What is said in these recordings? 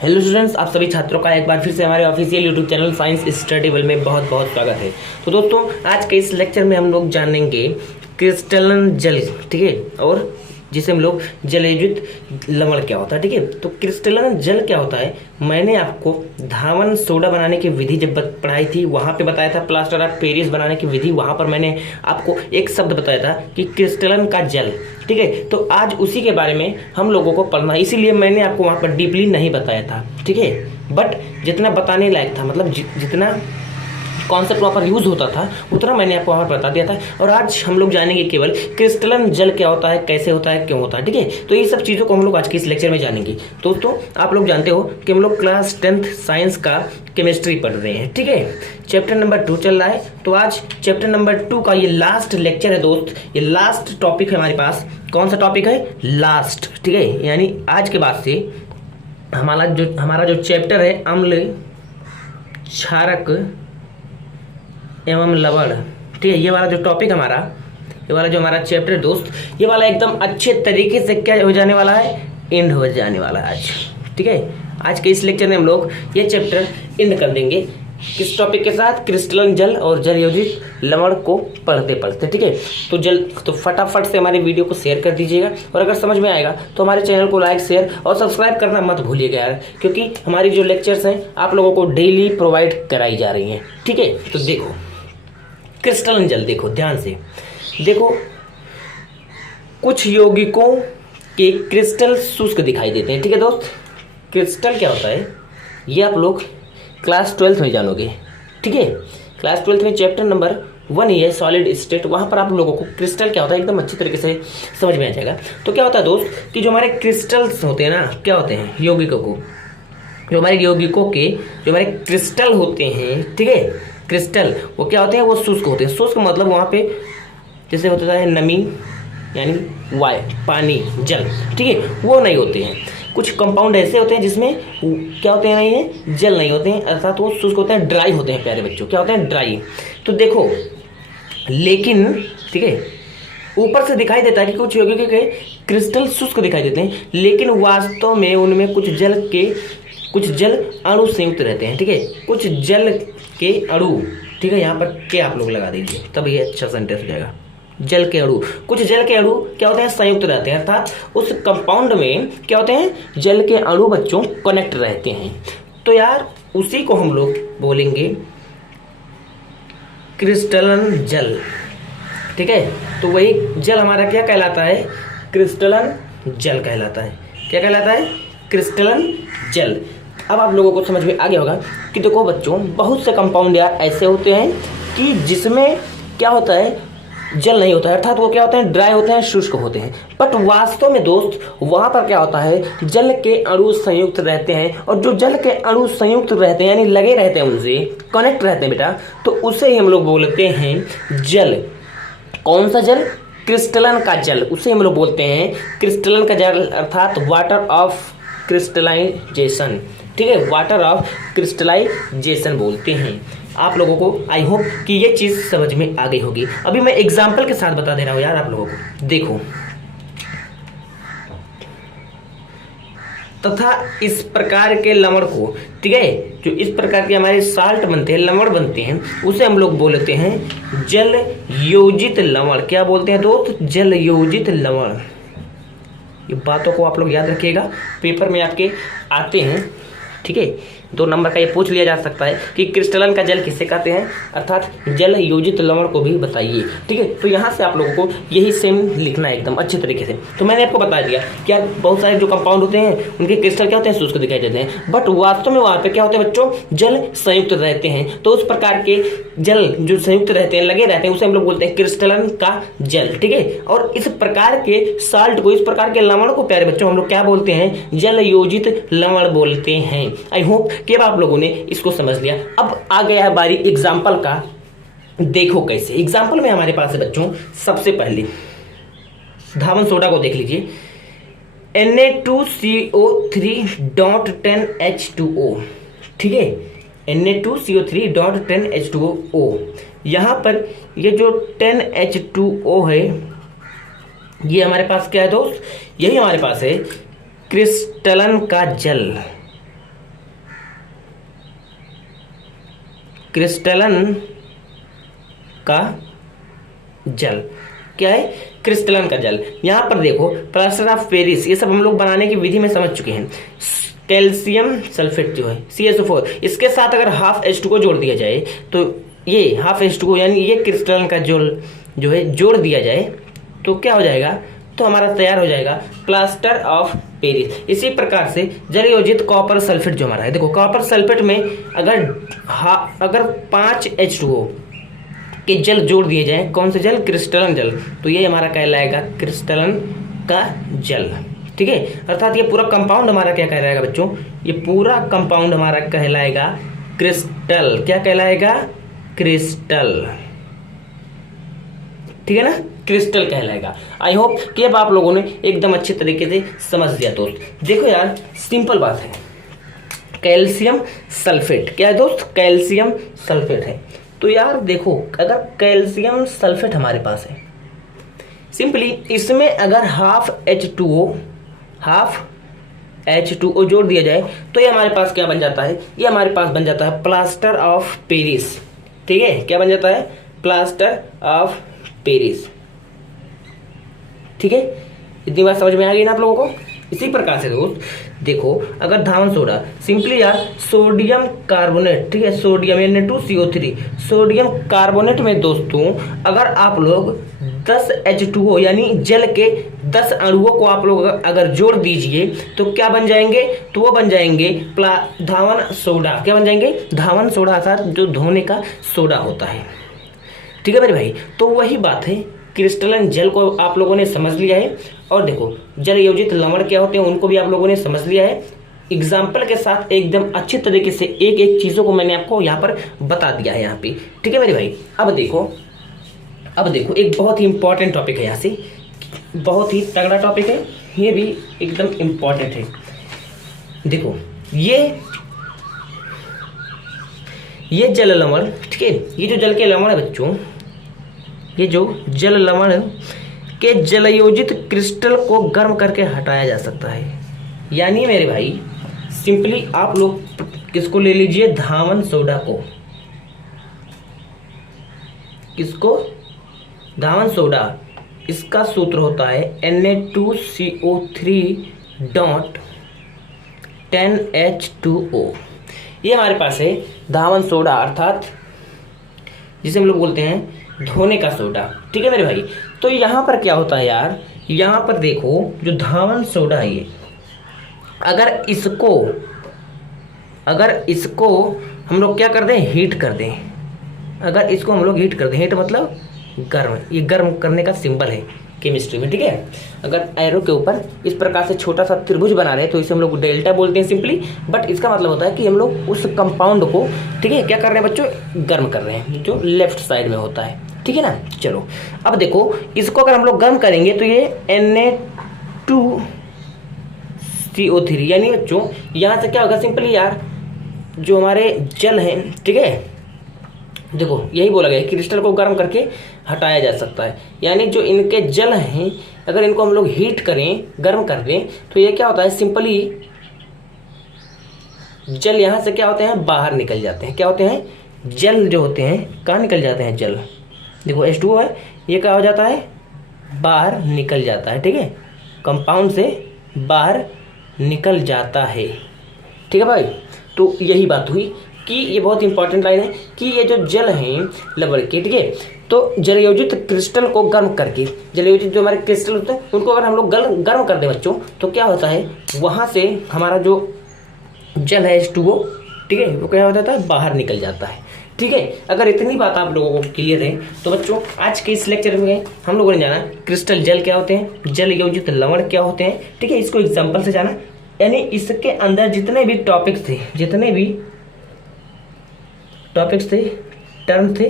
Hello students, आप सभी छात्रों का एक बार फिर से हमारे ऑफिशियल यूट्यूब चैनल साइंस स्टडीबल में बहुत बहुत स्वागत है। तो दोस्तों, आज के इस लेक्चर में हम लोग जानेंगे क्रिस्टलन जल, ठीक है, और जिसे हम लोग जलयुक्त लवण क्या होता है, ठीक है। तो क्रिस्टलन जल क्या होता है, मैंने आपको धावन सोडा बनाने की विधि जब पढ़ाई थी वहाँ पे बताया था, प्लास्टर ऑफ पेरिस बनाने की विधि, वहाँ पर मैंने आपको एक शब्द बताया था कि क्रिस्टलन का जल, ठीक है। तो आज उसी के बारे में हम लोगों को पढ़ना है, इसीलिए मैंने आपको वहाँ पर डीपली नहीं बताया था, ठीक है। बट जितना बताने लायक था, मतलब जितना कॉन्सेप्ट वहाँ पर यूज होता था उतना मैंने आपको वहाँ पर बता दिया था। और आज हम लोग जानेंगे केवल क्रिस्टलन जल क्या होता है, कैसे होता है, क्यों होता है, ठीक है। तो ये सब चीज़ों को हम लोग आज के इस लेक्चर में जानेंगे। दोस्तों, आप लोग जानते हो कि हम लोग क्लास 10th साइंस का केमिस्ट्री पढ़ रहे हैं, ठीक है। चैप्टर नंबर 2 चल रहा है। तो आज चैप्टर नंबर 2 का ये लास्ट लेक्चर है दोस्त, ये लास्ट टॉपिक है हमारे पास। कौन सा टॉपिक है? लास्ट, ठीक है। यानी आज के बाद से हमारा जो चैप्टर है अम्ल, क्षारक एवं लवण, ठीक है, ये वाला जो टॉपिक हमारा, ये वाला जो हमारा चैप्टर है दोस्त, ये वाला एकदम अच्छे तरीके से क्या हो जाने वाला है, एंड हो जाने वाला है आज, ठीक है। आज के इस लेक्चर में हम लोग ये चैप्टर एंड कर देंगे किस टॉपिक के साथ? क्रिस्टलन जल और जलयोजित लवण को पढ़ते पढ़ते, ठीक है। तो फटाफट से हमारे वीडियो को शेयर कर दीजिएगा, और अगर समझ में आएगा तो हमारे चैनल को लाइक, शेयर और सब्सक्राइब करना मत भूलिएगा यार, क्योंकि हमारी जो लेक्चर्स हैं आप लोगों को डेली प्रोवाइड कराई जा रही हैं, ठीक है। तो देखो क्रिस्टलन जल, देखो ध्यान से देखो, कुछ यौगिकों के क्रिस्टल शुष्क दिखाई देते हैं, ठीक है दोस्त। क्रिस्टल क्या होता है ये आप लोग क्लास 12th में जानोगे, ठीक है। क्लास 12th में चैप्टर नंबर 1 ही है सॉलिड स्टेट, वहाँ पर आप लोगों को क्रिस्टल क्या होता है एकदम अच्छी तरीके से समझ में आ जाएगा। तो क्या होता है दोस्त कि जो हमारे क्रिस्टल्स होते हैं ना, क्या होते हैं, यौगिकों को, जो हमारे यौगिकों के जो हमारे क्रिस्टल होते हैं, ठीक है, क्रिस्टल वो क्या होते हैं, वो शुष्क होते हैं। शुष्क मतलब वहाँ पे जैसे होता है नमी, यानी पानी, जल, ठीक है, वो नहीं होते हैं। कुछ कंपाउंड ऐसे होते हैं जिसमें क्या होते हैं, नहीं है, जल नहीं होते हैं, अर्थात वो शुष्क होते हैं, ड्राई होते हैं प्यारे बच्चों, क्या होते हैं, ड्राई। तो देखो, लेकिन ठीक है, ऊपर से दिखाई देता है कि कुछ यौगिकों के क्रिस्टल शुष्क दिखाई देते हैं, लेकिन वास्तव में उनमें कुछ जल अणु संयुक्त रहते हैं, ठीक है, कुछ जल के अणु, ठीक है। यहाँ पर क्या आप लोग लगा दीजिए, तब ये अच्छा सेंटेंस हो जाएगा। जल के अणु, कुछ जल के अणु क्या होते हैं, संयुक्त रहते हैं, अर्थात उस कंपाउंड में क्या होते हैं, जल के अणु बच्चों कनेक्ट रहते हैं। तो यार उसी को हम लोग बोलेंगे क्रिस्टलन जल, ठीक है। तो वही जल हमारा क्या कहलाता है, क्रिस्टलन जल कहलाता है। क्या कहलाता है? क्रिस्टलन जल। अब आप लोगों को समझ में आ गया होगा कि देखो बच्चों, बहुत से कंपाउंड यार ऐसे होते हैं कि जिसमें क्या होता है, जल नहीं होता है, अर्थात वो क्या होते हैं, ड्राई होते हैं, शुष्क होते हैं। बट वास्तव में दोस्त वहाँ पर क्या होता है, जल के अणु संयुक्त रहते हैं, और जो जल के अणु संयुक्त रहते हैं यानी लगे रहते हैं, उनसे कनेक्ट रहते हैं बेटा, तो उसे ही हम लोग बोलते हैं जल। कौन सा जल? क्रिस्टलन का जल, उसे हम लोग बोलते हैं क्रिस्टलन का जल, अर्थात वाटर ऑफ क्रिस्टलाइजेशन, ठीक है, वाटर ऑफ क्रिस्टलाइजेशन बोलते हैं। आप लोगों को आई होप कि ये चीज़ समझ में आ गई होगी। अभी मैं एग्जाम्पल के साथ बता दे रहा हूँ यार आप लोगों को। देखो, तथा इस प्रकार के लवण को, ठीक है, जो इस प्रकार के हमारे साल्ट बनते हैं, लवण बनते हैं, उसे हम लोग बोलते हैं जल योजित लवण। क्या बोलते हैं दोस्त? जल योजित लवण। ये बातों को आप लोग याद रखिएगा, पेपर में आपके आते हैं, ठीक है। 2 नंबर का ये पूछ लिया जा सकता है कि क्रिस्टलन का जल किसे कहते हैं, अर्थात जल योजित लवण को भी बताइए, ठीक है। तो यहाँ से आप लोगों को यही सेम लिखना है एकदम अच्छे तरीके से। तो मैंने आपको बता दिया कि यार बहुत सारे जो कंपाउंड होते हैं उनके क्रिस्टल क्या होते हैं, शुष्क दिखाई देते हैं, बट वास्तव में वहाँ पे क्या होते हैं बच्चों, जल संयुक्त रहते हैं। तो उस प्रकार के जल जो संयुक्त रहते हैं, लगे रहते हैं, उसे हम लोग बोलते हैं क्रिस्टलन का जल, ठीक है। और इस प्रकार के साल्ट को, इस प्रकार के लवण को प्यारे बच्चों हम लोग क्या बोलते हैं, जल योजित लवण बोलते हैं। आई होप कि अब आप लोगों ने इसको समझ लिया। अब आ गया है बारी एग्जाम्पल का। देखो कैसे एग्जाम्पल में हमारे पास है बच्चों, सबसे पहले धावन सोडा को देख लीजिए, Na2CO3.10H2O, ठीक है, Na2CO3.10H2O। यहाँ पर ये जो 10H2O है, ये हमारे पास क्या है दोस्त, यही हमारे पास है क्रिस्टलन का जल, क्रिस्टलन का जल। क्या है? क्रिस्टलन का जल। यहाँ पर देखो प्लास्टर ऑफ पेरिस, ये सब हम लोग बनाने की विधि में समझ चुके हैं। कैल्शियम सल्फेट जो है CaSO4, इसके साथ अगर हाफ H2O जोड़ दिया जाए तो ये हाफ H2O यानी ये क्रिस्टलन का जल जो है जोड़ दिया जाए तो क्या हो जाएगा? तो हमारा तैयार हो जाएगा प्लास्टर ऑफ पेरिस। इसी प्रकार से जल योजित कॉपर सल्फेट जो हमारा है, देखो कॉपर सल्फेट में अगर 5 H2O के जल जोड़ दिए जाए, कौन से जल? क्रिस्टलन जल, तो ये हमारा कहलाएगा क्रिस्टलन का जल। ठीक है, अर्थात ये पूरा कंपाउंड हमारा क्या कहलाएगा बच्चों? ये पूरा कंपाउंड हमारा कहलाएगा क्रिस्टल। क्या कहलाएगा? क्रिस्टल। ठीक है ना, क्रिस्टल कहलाएगा। आई होप कि अब आप लोगों ने एकदम अच्छे तरीके से समझ लिया दोस्त। देखो यार सिंपल बात है, कैल्शियम सल्फेट क्या है दोस्त? कैल्शियम सल्फेट है। तो यार देखो अगर कैल्शियम सल्फेट हमारे पास है, सिंपली इसमें अगर हाफ H2O जोड़ दिया जाए तो ये हमारे पास क्या बन जाता है? ये हमारे पास बन जाता है प्लास्टर ऑफ पेरिस। ठीक है, क्या बन जाता है? Plaster of Paris. ठीक है, इतनी बात समझ में आ गई ना आप लोगों को? इसी प्रकार से दोस्त देखो अगर धावन सोडा, सिंपली यार सोडियम कार्बोनेट, ठीक है, सोडियम Na2CO3, सोडियम कार्बोनेट में दोस्तों अगर आप लोग 10 H2O यानी जल के 10 अणुओं को आप लोग अगर जोड़ दीजिए तो क्या बन जाएंगे? तो वो बन जाएंगे धावन सोडा। क्या बन जाएंगे? धावन सोडा, अर्थात जो धोने का सोडा होता है। ठीक है मेरे भाई, तो वही बात है, क्रिस्टलन जल को आप लोगों ने समझ लिया है। और देखो जल योजित लवण क्या होते हैं उनको भी आप लोगों ने समझ लिया है। एग्जाम्पल के साथ एकदम अच्छे तरीके से एक एक चीज़ों को मैंने आपको यहाँ पर बता दिया है यहाँ पे। ठीक है मेरे भाई, अब देखो एक बहुत ही इंपॉर्टेंट टॉपिक है, यहाँ से बहुत ही तगड़ा टॉपिक है, ये भी एकदम इम्पॉर्टेंट है। देखो ये जल लवण, ठीक है, ये जो जल के लवण है बच्चों, ये जो जल लवण के जलयोजित क्रिस्टल को गर्म करके हटाया जा सकता है। यानी मेरे भाई सिंपली आप लोग किसको ले लीजिए? धावन सोडा को। किसको? धावन सोडा। इसका सूत्र होता है Na2CO3.10H2O। ये हमारे पास है धावन सोडा, अर्थात जिसे हम लोग बोलते हैं धोने का सोडा। ठीक है मेरे भाई, तो यहाँ पर क्या होता है यार, यहाँ पर देखो जो धावन सोडा है ये अगर इसको हम लोग क्या कर दें? हीट कर दें। अगर इसको हम लोग हीट कर दें, हीट मतलब गर्म, ये गर्म करने का सिंबल है केमिस्ट्री में। ठीक है, अगर एरो के ऊपर इस प्रकार से छोटा सा त्रिभुज बना रहे हैं तो इसे हम लोग डेल्टा बोलते हैं सिंपली, बट इसका मतलब होता है कि हम लोग उस कंपाउंड को, ठीक है, क्या कर रहे हैं बच्चों? गर्म कर रहे हैं, जो लेफ्ट साइड में होता है। ठीक है ना, चलो अब देखो इसको अगर हम लोग गर्म करेंगे तो ये Na2CO3 यानी बच्चों यहाँ से क्या होगा? सिंपली यार जो हमारे जल हैं, ठीक है, देखो यही बोला गया क्रिस्टल को गर्म करके हटाया जा सकता है। यानी जो इनके जल हैं अगर इनको हम लोग हीट करें, गर्म कर दें, तो ये क्या होता है? सिंपली जल यहाँ से क्या होते हैं? बाहर निकल जाते हैं। क्या होते हैं? जल जो होते हैं कहाँ निकल जाते हैं? जल, देखो H2O है, ये क्या हो जाता है? बाहर निकल जाता है। ठीक है, कंपाउंड से बाहर निकल जाता है। ठीक है भाई, तो यही बात हुई कि ये बहुत इंपॉर्टेंट लाइन है कि ये जो जल हैं लवण के, ठीक है, तो जलयोजित क्रिस्टल को गर्म करके, जलयोजित जो हमारे क्रिस्टल होते हैं उनको अगर हम लोग गर्म कर दें बच्चों, तो क्या होता है? वहाँ से हमारा जो जल है H2O, ठीक है, वो क्या हो जाता है? बाहर निकल जाता है। ठीक है, अगर इतनी बात आप लोगों को क्लियर है तो बच्चों आज के इस लेक्चर में हम लोगों ने जाना क्रिस्टल जल क्या होते हैं, जल योजित लवण क्या होते हैं। ठीक है, इसको एग्जाम्पल से जाना, यानी इसके अंदर जितने भी टॉपिक्स थे, टर्म थे,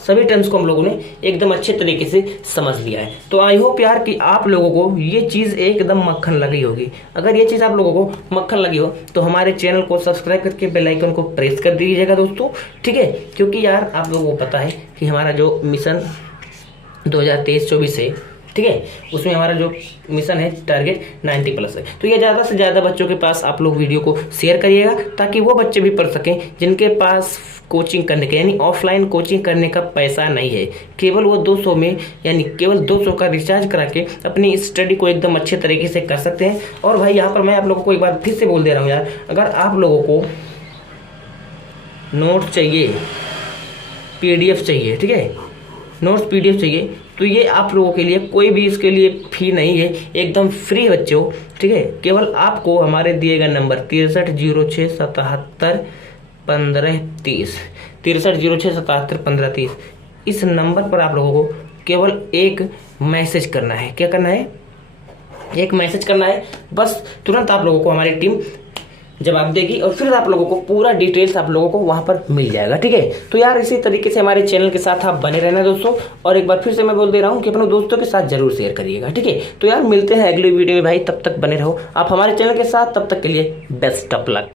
सभी टर्म्स को हम लोगों ने एकदम अच्छे तरीके से समझ लिया है। तो आई होप यार कि आप लोगों को ये चीज़ एकदम मक्खन लगी होगी। अगर ये चीज़ आप लोगों को मक्खन लगी हो तो हमारे चैनल को सब्सक्राइब करके बेल आइकन को प्रेस कर दीजिएगा दोस्तों। ठीक है, क्योंकि यार आप लोगों को पता है कि हमारा जो मिशन 2023-24 है, ठीक है। उसमें हमारा जो मिशन है टारगेट 90+ है। तो ये ज़्यादा से ज़्यादा बच्चों के पास आप लोग वीडियो को शेयर करिएगा, ताकि वो बच्चे भी पढ़ सकें जिनके पास कोचिंग करने के यानी ऑफलाइन कोचिंग करने का पैसा नहीं है। केवल वो 200 में यानी केवल 200 का रिचार्ज करा के अपनी स्टडी को एकदम अच्छे तरीके से कर सकते हैं। और भाई यहाँ पर मैं आप लोगों को एक बार फिर से बोल दे रहा हूँ यार, अगर आप लोगों को नोट्स चाहिए, PDF चाहिए, ठीक है, नोट्स PDF चाहिए, तो ये आप लोगों के लिए कोई भी इसके लिए फी नहीं है, एकदम फ्री बच्चे हो, ठीक है। केवल आपको हमारे दिए गए नंबर 6306771530 6306771530 इस नंबर पर आप लोगों को केवल एक मैसेज करना है। क्या करना है? एक मैसेज करना है बस। तुरंत आप लोगों को हमारी टीम जवाब देगी और फिर आप लोगों को पूरा डिटेल्स आप लोगों को वहां पर मिल जाएगा, ठीक है। तो यार इसी तरीके से हमारे चैनल के साथ आप बने रहना दोस्तों। और एक बार फिर से मैं बोल दे रहा हूं कि अपने दोस्तों के साथ जरूर शेयर करिएगा, ठीक है। तो यार मिलते हैं अगली वीडियो में भाई, तब तक बने रहो आप हमारे चैनल के साथ। तब तक के लिए बेस्ट ऑफ लक।